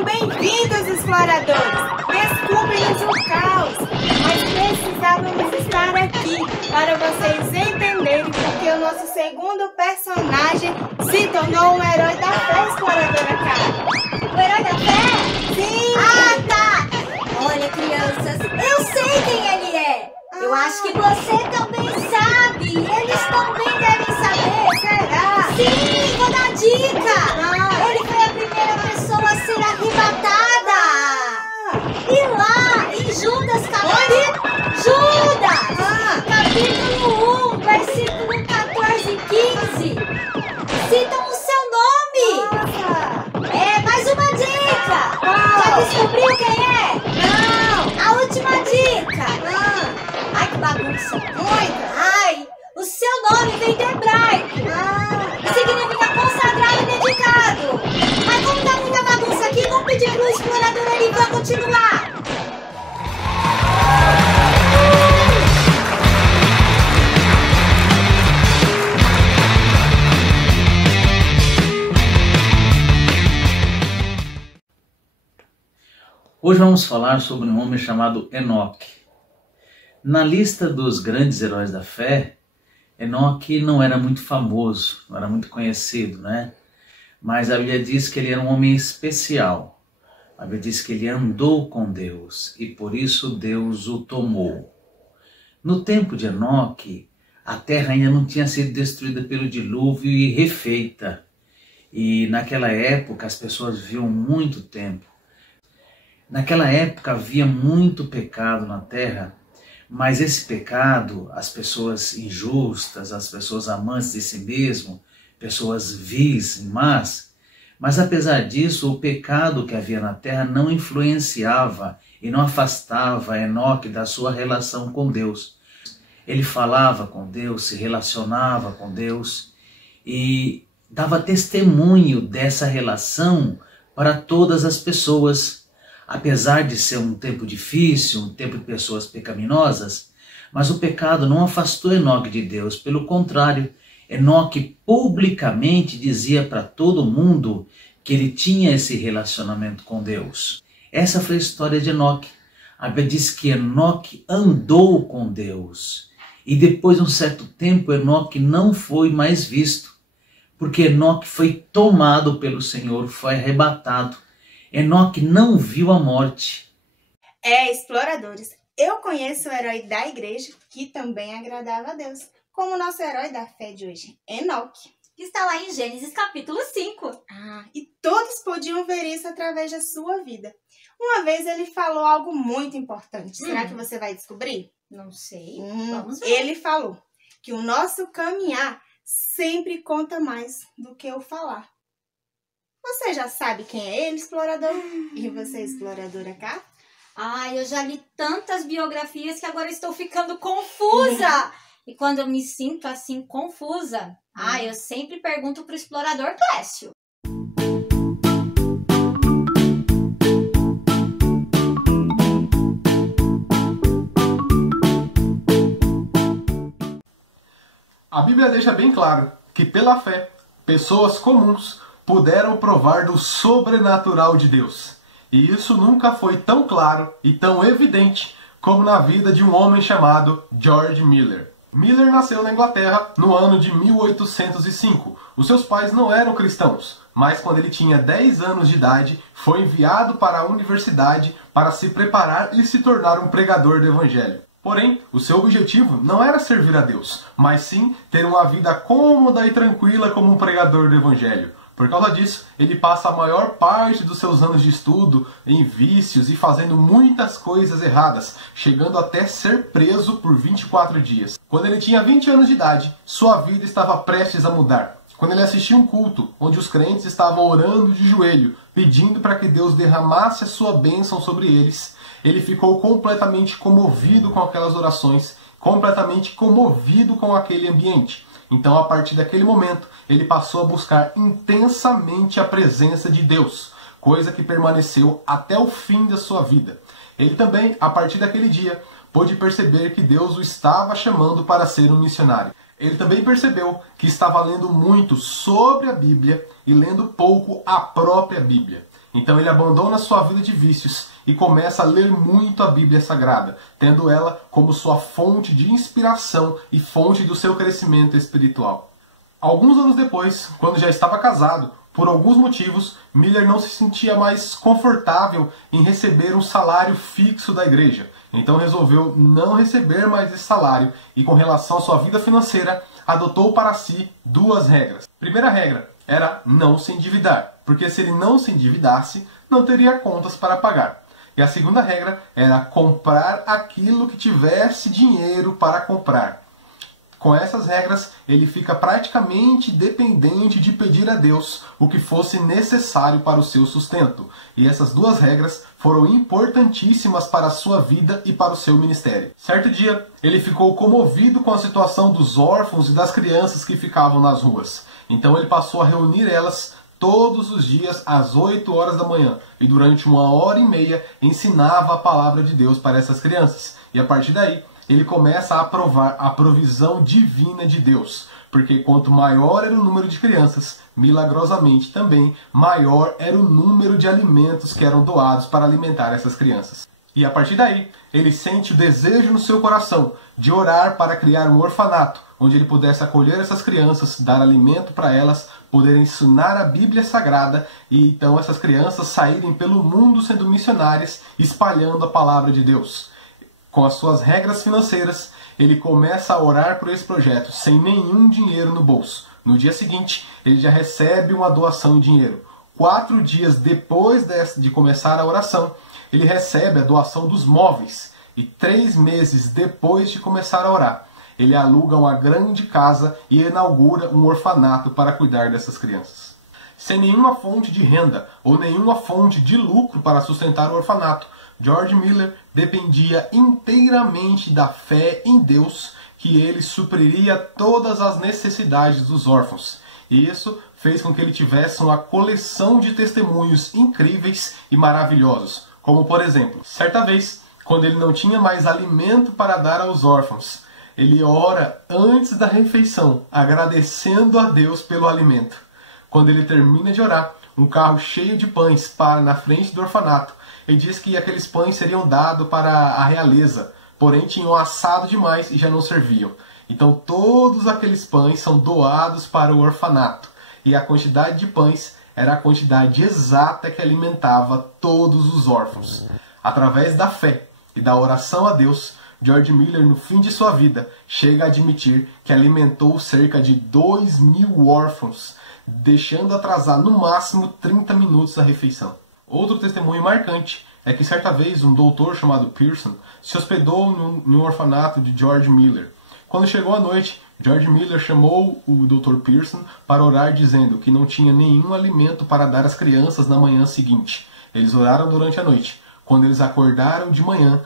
Sejam bem-vindos, exploradores! Desculpem-nos o caos, mas precisávamos estar aqui para vocês entenderem porque o nosso segundo personagem se tornou um herói da fé, exploradora Cara. O herói da fé? Sim! Ah, tá! Olha, crianças, eu sei quem ele é! Eu acho que você também sabe! Eles também devem saber! Será? Sim, vou dar dica! Ele foi a primeira pessoa a ser arrebatada! E lá, em Judas, capítulo 1, versículo 14 e 15, citam o seu nome! Nossa! É, mais uma dica! Já descobriu quem é? Não! A última dica! Ah, Ai, que bagunça! muita! Ai, o seu nome vem do hebraico! E significa consagrado e dedicado! Mas como tá muita bagunça aqui, vamos pedir pro explorador Erivan continuar! Hoje vamos falar sobre um homem chamado Enoque. Na lista dos grandes heróis da fé, Enoque não era muito famoso, não era muito conhecido, né? Mas a Bíblia diz que ele era um homem especial. A Bíblia diz que ele andou com Deus e por isso Deus o tomou. No tempo de Enoque, a terra ainda não tinha sido destruída pelo dilúvio e refeita. E naquela época as pessoas viviam muito tempo. Naquela época havia muito pecado na terra, mas esse pecado, as pessoas injustas, as pessoas amantes de si mesmo, pessoas vis e más, mas apesar disso, o pecado que havia na terra não influenciava e não afastava Enoque da sua relação com Deus. Ele falava com Deus, se relacionava com Deus e dava testemunho dessa relação para todas as pessoas. Apesar de ser um tempo difícil, um tempo de pessoas pecaminosas, mas o pecado não afastou Enoque de Deus. Pelo contrário, Enoque publicamente dizia para todo mundo que ele tinha esse relacionamento com Deus. Essa foi a história de Enoque. A Bíblia diz que Enoque andou com Deus. E depois de um certo tempo, Enoque não foi mais visto, porque Enoque foi tomado pelo Senhor, foi arrebatado. Enoque não viu a morte. Exploradores, eu conheço o herói da igreja que também agradava a Deus, como o nosso herói da fé de hoje, Enoque. Que está lá em Gênesis capítulo 5. E todos podiam ver isso através da sua vida. Uma vez ele falou algo muito importante. Será que você vai descobrir? Não sei. Vamos ver. Ele falou que o nosso caminhar sempre conta mais do que o falar. Você já sabe quem é ele, explorador? E você, exploradora Cá? Ai, eu já li tantas biografias que agora estou ficando confusa. E quando eu me sinto assim confusa, eu sempre pergunto pro explorador Clécio. A Bíblia deixa bem claro que pela fé, pessoas comuns puderam provar do sobrenatural de Deus. E isso nunca foi tão claro e tão evidente como na vida de um homem chamado George Miller. Miller nasceu na Inglaterra no ano de 1805. Os seus pais não eram cristãos, mas quando ele tinha 10 anos de idade, foi enviado para a universidade para se preparar e se tornar um pregador do Evangelho. Porém, o seu objetivo não era servir a Deus, mas sim ter uma vida cômoda e tranquila como um pregador do Evangelho. Por causa disso, ele passa a maior parte dos seus anos de estudo em vícios e fazendo muitas coisas erradas, chegando até ser preso por 24 dias. Quando ele tinha 20 anos de idade, sua vida estava prestes a mudar. Quando ele assistiu um culto onde os crentes estavam orando de joelho, pedindo para que Deus derramasse a sua bênção sobre eles, ele ficou completamente comovido com aquelas orações, completamente comovido com aquele ambiente. Então, a partir daquele momento, ele passou a buscar intensamente a presença de Deus, coisa que permaneceu até o fim da sua vida. Ele também, a partir daquele dia, pôde perceber que Deus o estava chamando para ser um missionário. Ele também percebeu que estava lendo muito sobre a Bíblia e lendo pouco a própria Bíblia. Então ele abandona sua vida de vícios e começa a ler muito a Bíblia Sagrada, tendo ela como sua fonte de inspiração e fonte do seu crescimento espiritual. Alguns anos depois, quando já estava casado, por alguns motivos, Miller não se sentia mais confortável em receber um salário fixo da igreja. Então resolveu não receber mais esse salário e, com relação à sua vida financeira, adotou para si 2 regras. Primeira regra era não se endividar, porque se ele não se endividasse, não teria contas para pagar. E a segunda regra era comprar aquilo que tivesse dinheiro para comprar. Com essas regras, ele fica praticamente dependente de pedir a Deus o que fosse necessário para o seu sustento. E essas 2 regras foram importantíssimas para a sua vida e para o seu ministério. Certo dia, ele ficou comovido com a situação dos órfãos e das crianças que ficavam nas ruas. Então ele passou a reunir elas todos os dias às 8 horas da manhã. E durante 1h30 ensinava a palavra de Deus para essas crianças. E a partir daí, ele começa a provar a provisão divina de Deus. Porque quanto maior era o número de crianças, milagrosamente também maior era o número de alimentos que eram doados para alimentar essas crianças. E a partir daí, ele sente o desejo no seu coração de orar para criar um orfanato, onde ele pudesse acolher essas crianças, dar alimento para elas, poder ensinar a Bíblia Sagrada e então essas crianças saírem pelo mundo sendo missionárias, espalhando a palavra de Deus. Com as suas regras financeiras, ele começa a orar por esse projeto sem nenhum dinheiro no bolso. No dia seguinte, ele já recebe uma doação em dinheiro. 4 dias depois de começar a oração, ele recebe a doação dos móveis. E 3 meses depois de começar a orar, ele aluga uma grande casa e inaugura um orfanato para cuidar dessas crianças. Sem nenhuma fonte de renda ou nenhuma fonte de lucro para sustentar o orfanato, George Miller dependia inteiramente da fé em Deus, que ele supriria todas as necessidades dos órfãos. E isso fez com que ele tivesse uma coleção de testemunhos incríveis e maravilhosos. Como, por exemplo, certa vez, quando ele não tinha mais alimento para dar aos órfãos, ele ora antes da refeição, agradecendo a Deus pelo alimento. Quando ele termina de orar, um carro cheio de pães para na frente do orfanato. Ele diz que aqueles pães seriam dados para a realeza, porém tinham assado demais e já não serviam. Então todos aqueles pães são doados para o orfanato. E a quantidade de pães era a quantidade exata que alimentava todos os órfãos. Através da fé e da oração a Deus, George Miller, no fim de sua vida, chega a admitir que alimentou cerca de 2.000 órfãos, deixando atrasar no máximo 30 minutos a refeição. Outro testemunho marcante é que certa vez um doutor chamado Pearson se hospedou num orfanato de George Miller. Quando chegou a noite, George Miller chamou o Dr. Pearson para orar, dizendo que não tinha nenhum alimento para dar às crianças na manhã seguinte. Eles oraram durante a noite. Quando eles acordaram de manhã,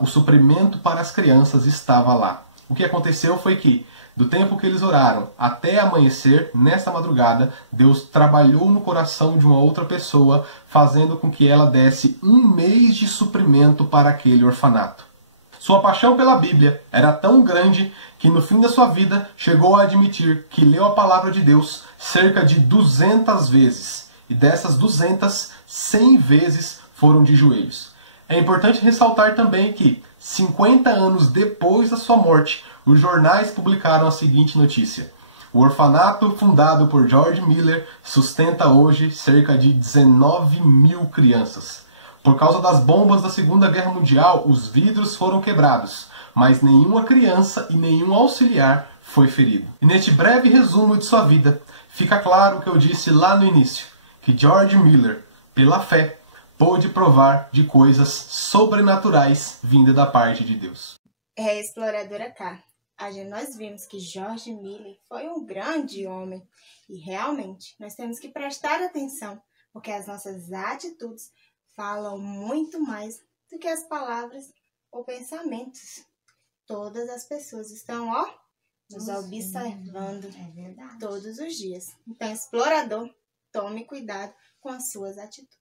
o suprimento para as crianças estava lá. O que aconteceu foi que, do tempo que eles oraram até amanhecer, nessa madrugada, Deus trabalhou no coração de uma outra pessoa, fazendo com que ela desse 1 mês de suprimento para aquele orfanato. Sua paixão pela Bíblia era tão grande que no fim da sua vida chegou a admitir que leu a palavra de Deus cerca de 200 vezes. E dessas 200, 100 vezes foram de joelhos. É importante ressaltar também que, 50 anos depois da sua morte, os jornais publicaram a seguinte notícia: o orfanato fundado por George Miller sustenta hoje cerca de 19.000 crianças. Por causa das bombas da Segunda Guerra Mundial, os vidros foram quebrados, mas nenhuma criança e nenhum auxiliar foi ferido. E neste breve resumo de sua vida, fica claro o que eu disse lá no início, que George Miller, pela fé, pôde provar de coisas sobrenaturais vindas da parte de Deus. Exploradora K. Nós vimos que George Miller foi um grande homem e realmente nós temos que prestar atenção, porque as nossas atitudes falam muito mais do que as palavras ou pensamentos. Todas as pessoas estão, nos observando todos os dias. Então, explorador, tome cuidado com as suas atitudes.